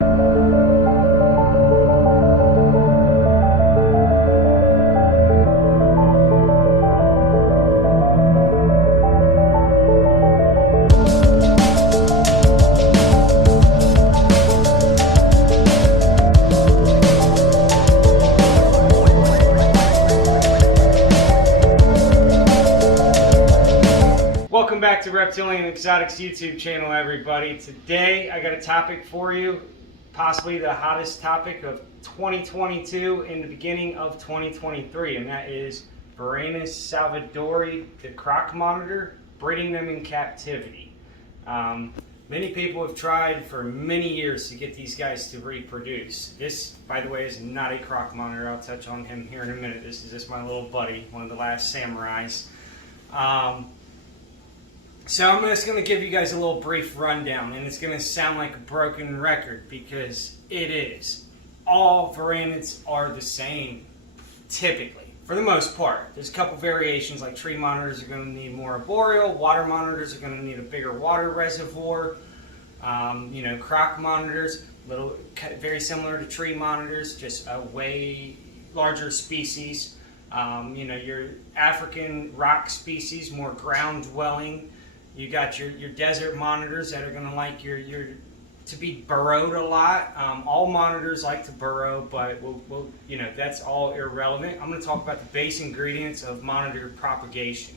Welcome back to Reptilian Exotics YouTube channel, everybody. Today I got a topic for you, possibly the hottest topic of 2022 and the beginning of 2023, and that is Varanus salvadori, the Croc Monitor, breeding them in captivity. Many people have tried for many years to get these guys to reproduce. This, by the way, is not a Croc Monitor. I'll touch on him here in a minute. This is just my little buddy, one of the last samurais. So I'm just going to give you guys a little brief rundown, and it's going to sound like a broken record because it is. All varanids are the same, typically, for the most part. There's a couple variations, like tree monitors are going to need more arboreal, water monitors are going to need a bigger water reservoir. Croc monitors, very similar to tree monitors, just a way larger species. Your African rock species, more ground dwelling. You got your desert monitors that are going to like to be burrowed a lot. All monitors like to burrow, but that's all irrelevant. I'm going to talk about the base ingredients of monitor propagation,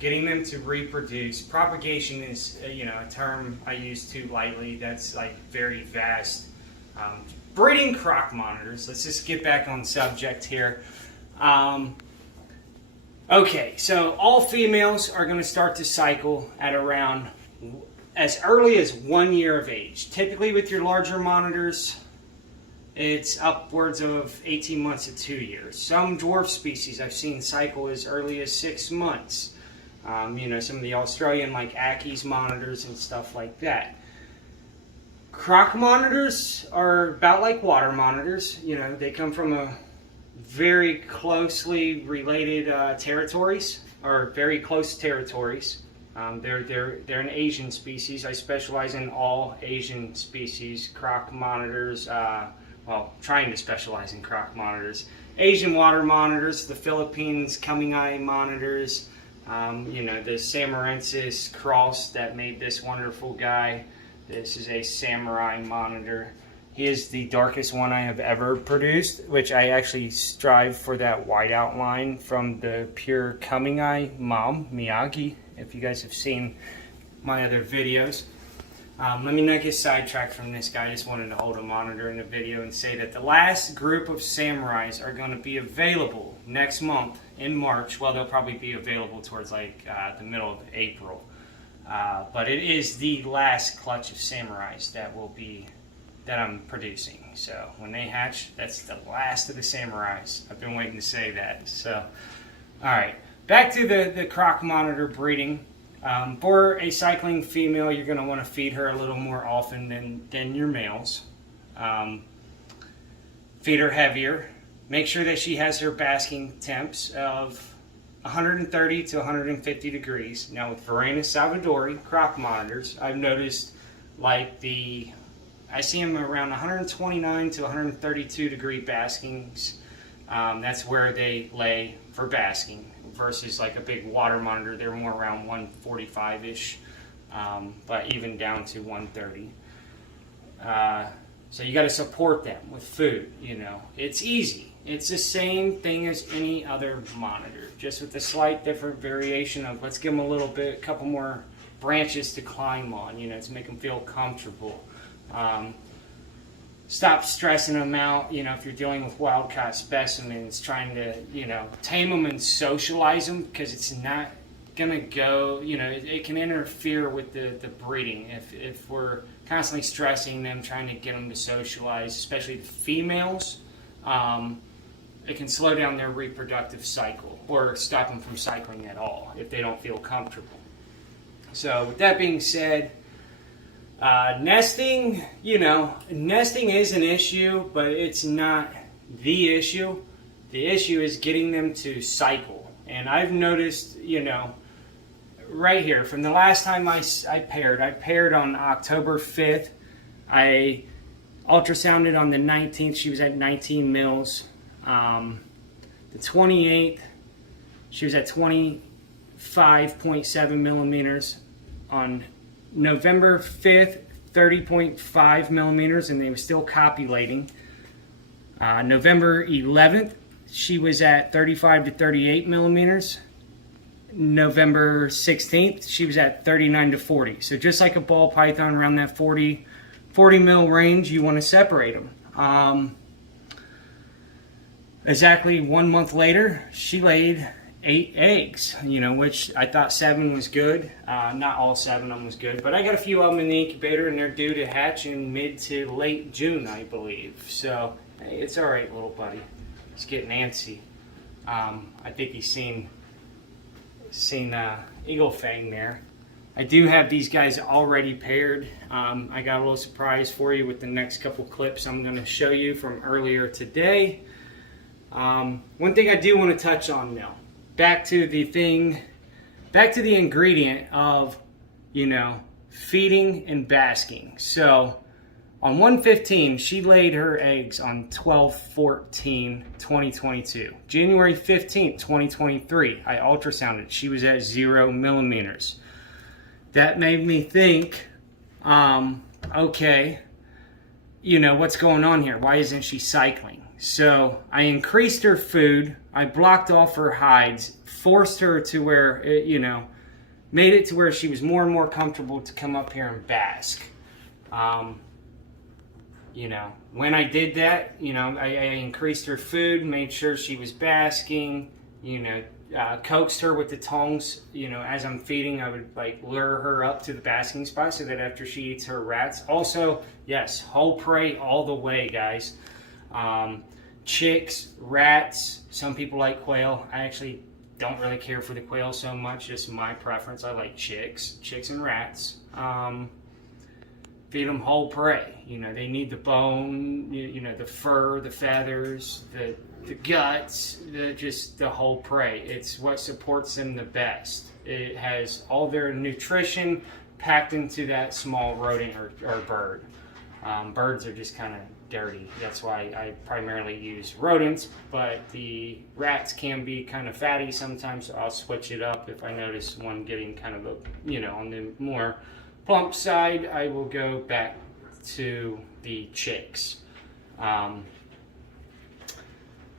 getting them to reproduce. Propagation is a term I use too lightly. That's like very vast. Breeding croc monitors. Let's just get back on subject here. Okay, so all females are going to start to cycle at around as early as 1 year of age. Typically with your larger monitors, it's upwards of 18 months to 2 years. Some dwarf species I've seen cycle as early as 6 months. Some of the Australian like Aki's monitors and stuff like that. Croc monitors are about like water monitors. They come from a very closely related territories, or very close territories. They're an Asian species. I specialize in all Asian species. Croc monitors, trying to specialize in croc monitors. Asian water monitors, the Philippines coming eye monitors, the Samarensis cross that made this wonderful guy. This is a samurai monitor. He is the darkest one I have ever produced, which I actually strive for that white outline from the pure coming eye mom, Miyagi, if you guys have seen my other videos. Let me not get sidetracked from this guy. I just wanted to hold a monitor in the video and say that the last group of samurais are going to be available next month in March. Well, they'll probably be available towards like the middle of April. But it is the last clutch of samurais that I'm producing. So when they hatch, that's the last of the samurais. I've been waiting to say that. So, all right, back to the croc monitor breeding. For a cycling female, you're going to want to feed her a little more often than your males. Feed her heavier. Make sure that she has her basking temps of 130 to 150 degrees. Now with Varanus salvadori croc monitors, I've noticed I see them around 129 to 132 degree baskings. That's where they lay for basking versus like a big water monitor. They're more around 145-ish, but even down to 130. So you got to support them with food. It's easy. It's the same thing as any other monitor, just with a slight different variation of let's give them a couple more branches to climb on, to make them feel comfortable. Stop stressing them out, if you're dealing with wild-caught specimens, trying to, tame them and socialize them, because it's not going to go, it can interfere with the breeding. If we're constantly stressing them, trying to get them to socialize, especially the females, it can slow down their reproductive cycle or stop them from cycling at all if they don't feel comfortable. So with that being said, nesting, nesting is an issue, but it's not the issue. The issue is getting them to cycle. And I've noticed, right here, from the last time I paired on October 5th, I Ultrasounded on the 19th, she was at 19 mils. The 28th, she was at 25.7 millimeters. On November 5th, 30.5 millimeters, and they were still copulating. November 11th, she was at 35 to 38 millimeters. November 16th, she was at 39 to 40. So just like a ball python, around that 40 mil range, you want to separate them. Exactly 1 month later, she laid 8 eggs, which I thought 7 was good. Not all 7 of them was good, but I got a few of them in the incubator, and they're due to hatch in mid to late June, I believe. So hey, it's all right, little buddy. He's getting antsy. I think he's seen Eagle Fang there. I do have these guys already paired. I got a little surprise for you with the next couple clips I'm going to show you from earlier today. One thing I do want to touch on now, back to the ingredient of, feeding and basking. So on 1/15, she laid her eggs on 12/14/2022. January 15th, 2023, I ultrasounded. She was at 0 millimeters. That made me think, okay, what's going on here? Why isn't she cycling? So I increased her food, I blocked off her hides, forced her to where, made it to where she was more and more comfortable to come up here and bask. When I did that, I increased her food, made sure she was basking, coaxed her with the tongs, as I'm feeding, I would lure her up to the basking spot so that after she eats her rats. Also, yes, whole prey all the way, guys. Chicks, rats, some people like quail. I actually don't really care for the quail so much, just my preference. I like chicks and rats. Feed them whole prey. They need the bone, the fur, the feathers, the guts, just the whole prey. It's what supports them the best. It has all their nutrition packed into that small rodent or bird. Birds are just kind of dirty. That's why I primarily use rodents, but the rats can be kind of fatty sometimes, so I'll switch it up. If I notice one getting kind of on the more plump side, I will go back to the chicks.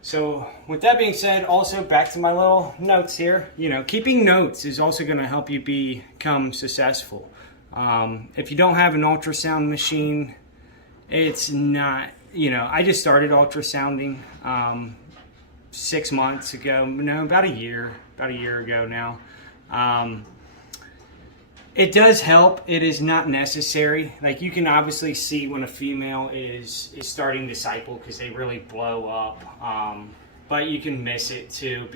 So with that being said, also back to my little notes here. Keeping notes is also going to help you become successful. If you don't have an ultrasound machine, it's not, I just started ultrasounding 6 months ago, about a year ago now. It does help. It is not necessary. You can obviously see when a female is starting to cycle because they really blow up. But you can miss it too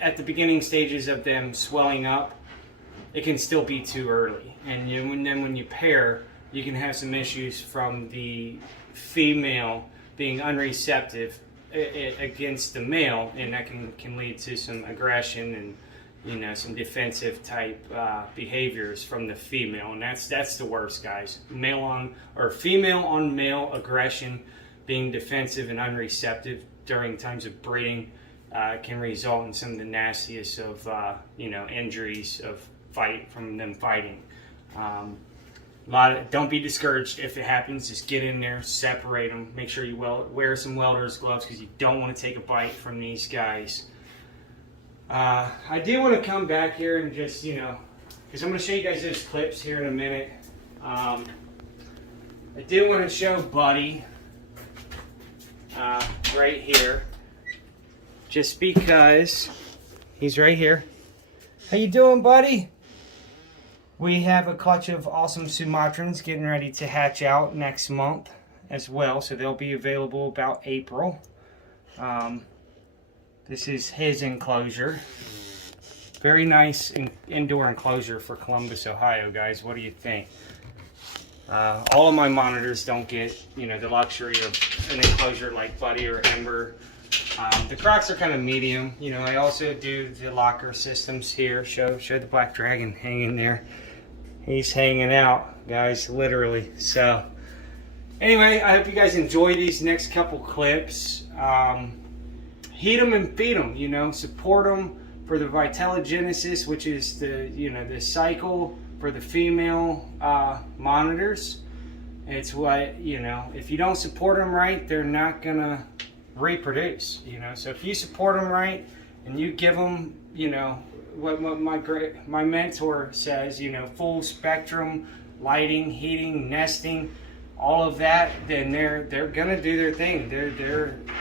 at the beginning stages of them swelling up, it can still be too early. And then when you pair, you can have some issues from the female being unreceptive against the male, and that can lead to some aggression and some defensive type behaviors from the female, and that's the worst, guys. Female on male aggression, being defensive and unreceptive during times of breeding can result in some of the nastiest of injuries from them fighting. Don't be discouraged if it happens. Just get in there, separate them. Make sure you wear some welder's gloves because you don't want to take a bite from these guys. I do want to come back here and just, because I'm going to show you guys those clips here in a minute. I do want to show Buddy right here, just because he's right here. How you doing, Buddy? We have a clutch of awesome Sumatrans getting ready to hatch out next month as well, so they'll be available about April. This is his enclosure. Very nice indoor enclosure for Columbus, Ohio, guys. What do you think? All of my monitors don't get, the luxury of an enclosure like Buddy or Ember. The Crocs are kind of medium. I also do the locker systems here. Show the Black Dragon hanging there. He's hanging out, guys, literally. So Anyway, I hope you guys enjoy these next couple clips. Heat them and feed them, you know, support them for the vitellogenesis, which is the cycle for the female monitors. It's what, if you don't support them right, they're not gonna reproduce, So if you support them right and you give them, what my mentor says, full spectrum lighting, heating, nesting, all of that, then they're gonna do their thing.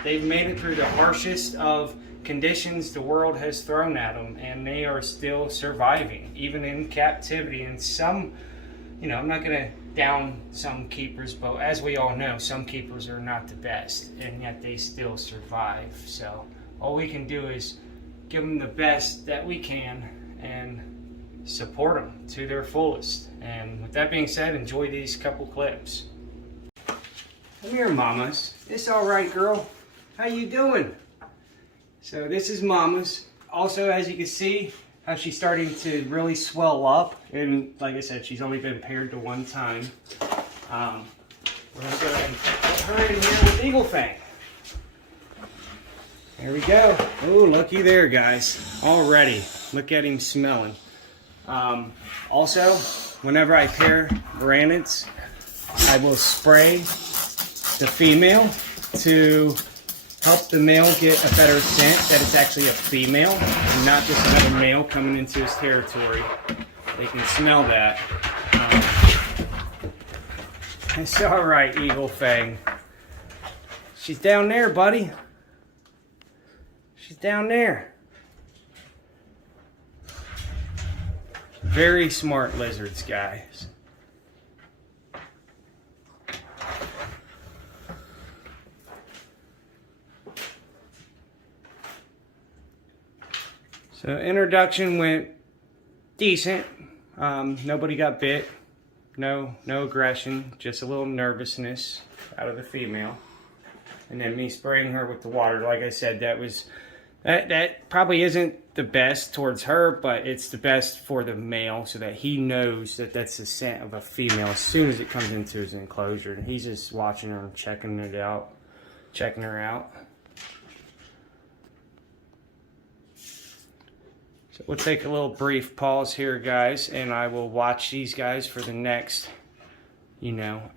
They've made it through the harshest of conditions the world has thrown at them, and they are still surviving, even in captivity. And some, I'm not gonna down some keepers, but as we all know, some keepers are not the best, and yet they still survive. So all we can do is give them the best that we can and support them to their fullest. And with that being said, enjoy these couple clips. Come here, mamas. It's all right, girl. How you doing? So this is mama's. Also, as you can see, how she's starting to really swell up. And like I said, she's only been paired to one time. We're going to go ahead and put her in here with Eagle Fang. There we go. Oh, looky there, guys. Already. Look at him smelling. Also, whenever I pair Brandons, I will spray the female to help the male get a better scent that it's actually a female and not just another male coming into his territory. They can smell that. It's all right, Eagle Fang. She's down there, buddy. She's down there. Very smart lizards, guys. So introduction went decent. Nobody got bit. No aggression. Just a little nervousness out of the female. And then me spraying her with the water. Like I said, that probably isn't the best towards her, but it's the best for the male so that he knows that that's the scent of a female as soon as it comes into his enclosure. And he's just watching her and checking her out. So we'll take a little brief pause here, guys, and I will watch these guys for the next,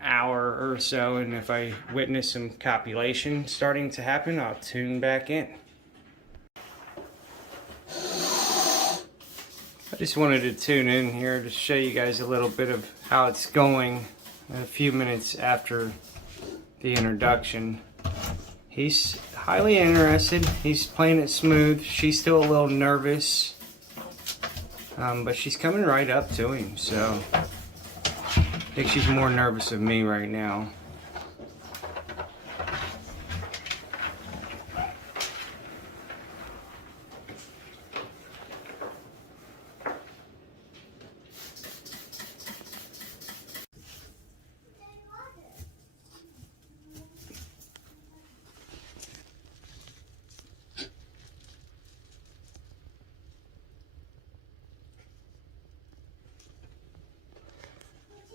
hour or so. And if I witness some copulation starting to happen, I'll tune back in. I just wanted to tune in here to show you guys a little bit of how it's going a few minutes after the introduction. He's highly interested. He's playing it smooth. She's still a little nervous. But she's coming right up to him, so I think she's more nervous of me right now.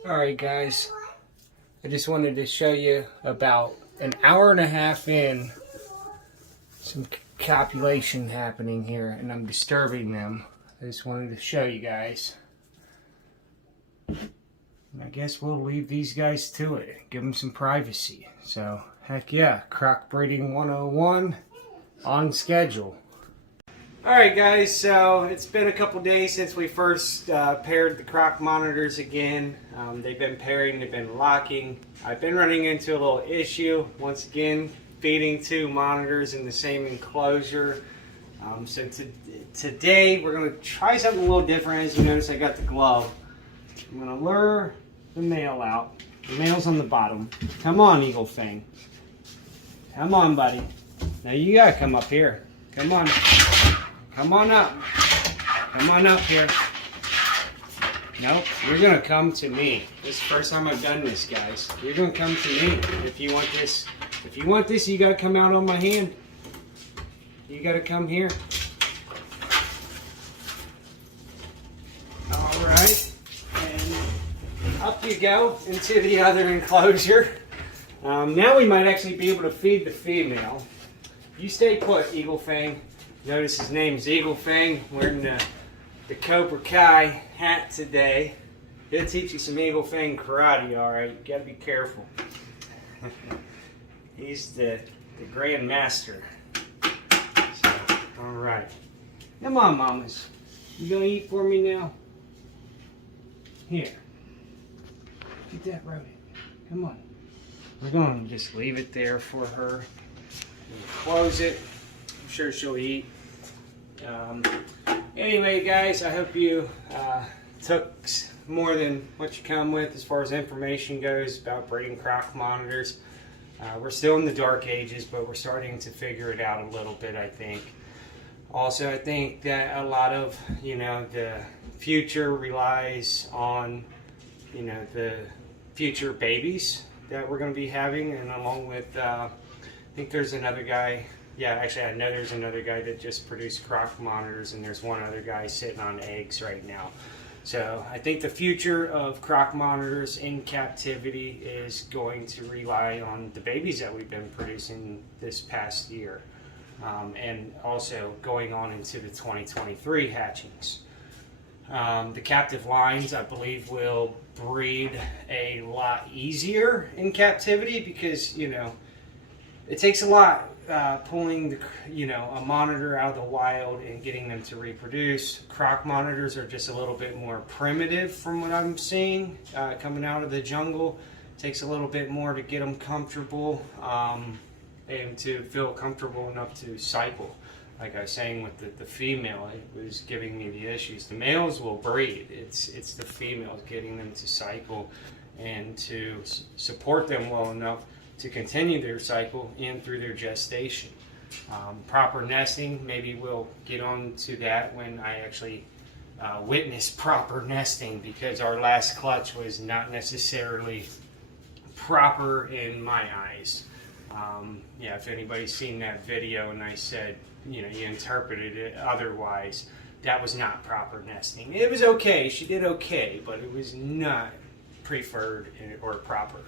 Alright guys, I just wanted to show you about an hour and a half in, some copulation happening here, and I'm disturbing them. I just wanted to show you guys. And I guess we'll leave these guys to it, give them some privacy. So, heck yeah, Croc Breeding 101 on schedule. Alright guys, so it's been a couple days since we first paired the Croc monitors again. They've been pairing, they've been locking. I've been running into a little issue, once again, feeding two monitors in the same enclosure. So today we're going to try something a little different. As you notice, I got the glove. I'm going to lure the male out. The male's on the bottom. Come on, Eagle Fang. Come on, buddy. Now you got to come up here. Come on. Come on up. Come on up here. Nope, you're gonna come to me. This is the first time I've done this, guys. You're gonna come to me. If you want this, you gotta come out on my hand. You gotta come here. Alright. And up you go into the other enclosure. Now we might actually be able to feed the female. You stay put, Eagle Fang. Notice his name is Eagle Fang. Wearing the Cobra Kai hat today. He'll teach you some Eagle Fang karate, alright? You gotta be careful. He's the Grand Master. So, alright. Come on, mamas. You gonna eat for me now? Here. Get that rodent. Come on. We're going to just leave it there for her. Close it. I'm sure she'll eat. Anyway, guys, I hope you took more than what you come with as far as information goes about breeding croc monitors. We're still in the dark ages, but we're starting to figure it out a little bit, I think. Also, I think that a lot of, the future relies on, the future babies that we're going to be having, and along with, I think there's another guy, actually I know there's another guy that just produced croc monitors, and there's one other guy sitting on eggs right now. So I think the future of croc monitors in captivity is going to rely on the babies that we've been producing this past year, and also going on into the 2023 hatchings. The captive lines, I believe, will breed a lot easier in captivity because, it takes a lot pulling a monitor out of the wild and getting them to reproduce. Croc monitors are just a little bit more primitive from what I'm seeing coming out of the jungle. It takes a little bit more to get them comfortable and to feel comfortable enough to cycle. Like I was saying with the female, it was giving me the issues. The males will breed. It's the females getting them to cycle and to support them well enough to continue their cycle and through their gestation. Proper nesting, maybe we'll get on to that when I actually witness proper nesting, because our last clutch was not necessarily proper in my eyes. If anybody's seen that video and I said, you interpreted it otherwise, that was not proper nesting. It was okay, she did okay, but it was not preferred or proper.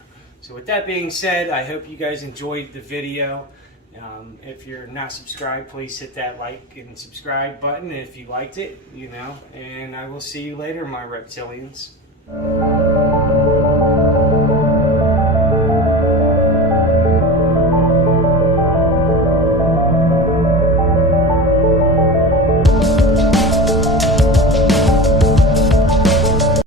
So with that being said, I hope you guys enjoyed the video. If you're not subscribed, please hit that like and subscribe button if you liked it, and I will see you later, my reptilians.